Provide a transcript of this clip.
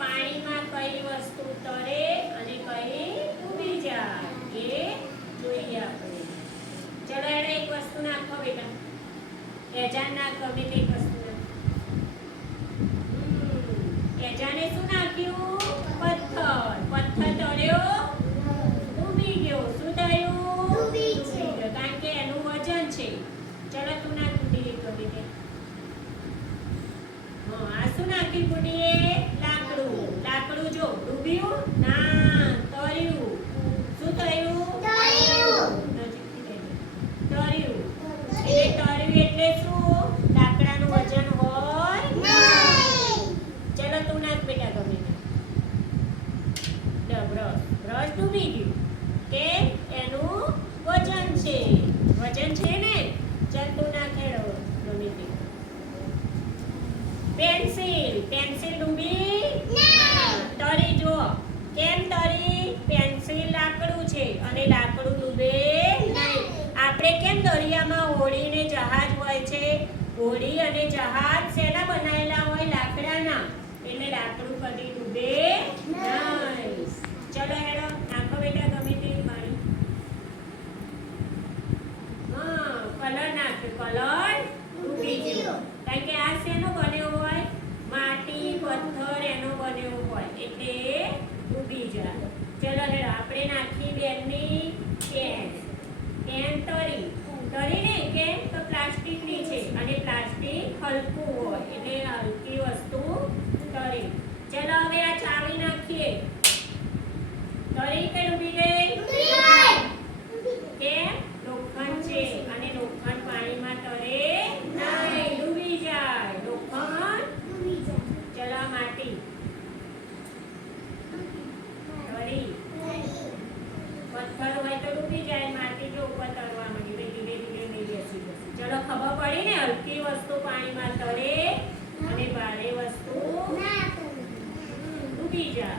પાણીમાં કઈ વસ્તુ તરે અને કઈ ડૂબી જાય એ જોઈએ આપણે. ચલો એને એક વસ્તુ નાખો બેટા. એજાન નાખો બેટા એક વસ્તુ નાખો. એજાને શું નાખ્યું? પથ્થર. પથ્થર તર્યો ડૂબી ગયો. શું થયું? ડૂબી ગયો. કારણ કે એનું વજન છે. ચલો તું નાખ ગુડી એક બેટા. આ શું નાખ્યું ગુડીએ? લાકડું. લાકડું જો ડૂબ્યું ના તર્યું. શું થયું? તર્યું. તર્યું એટલે શું? લાકડાનું વજન હોય નહીં. ચલો તું નાખ બેટા ગમે બ્રશ. બ્રશ ડૂબી ગયું કે એનું વજન છે. વજન છે ને? ચાલ તું નાખેડો ગમે તે. પેન્સિલ. પેન્સિલ ડૂબી તરી. જો કેમ તરી? પેન્સિલ લાકડું છે અને લાકડું ડૂબે નહીં. આપણે કેમ દરિયામાં હોડી ને જહાજ હોય છે? હોડી અને જહાજ શેના બનાવેલા હોય? લાકડાના. એટલે લાકડું કદી ડૂબે નહીં. ચલો હેડો નાખો બેટા ગમે તે પાણી. કલર નાખ્યો. કલર ડૂબી ગયો. કારણ કે આ શેનો બન્યો હોય? માટી પથ્થર એનો બન્યો હોય એટલે ડૂબી જાય. ચલો હેડો આપણે નાખી બેનની પેન. પેન તરી. તરી ને કેમ? તો પ્લાસ્ટિકની છે અને પ્લાસ્ટિક હલકું હોય એટલે હલકી વસ્તુ તરી. ચલો હવે આ ચાવી નાખીએ. તરી કે ડૂબી ગઈ? કેમ? લોખંડ છે અને લોખંડ પાણીમાં તરે નહીં, ડૂબી જાય. લોખંડ ડૂબી જાય. ચલો માટી. તરી. પથ્થર હોય તો ડૂબી જાય. માટી જો ઉપર તરવા માંડી ધીરે ધીરે નહીં બેસી જશે. ચલો ખબર પડી ને? હલકી વસ્તુ પાણીમાં તરે અને ભારે વસ્તુ ડૂબી જાય.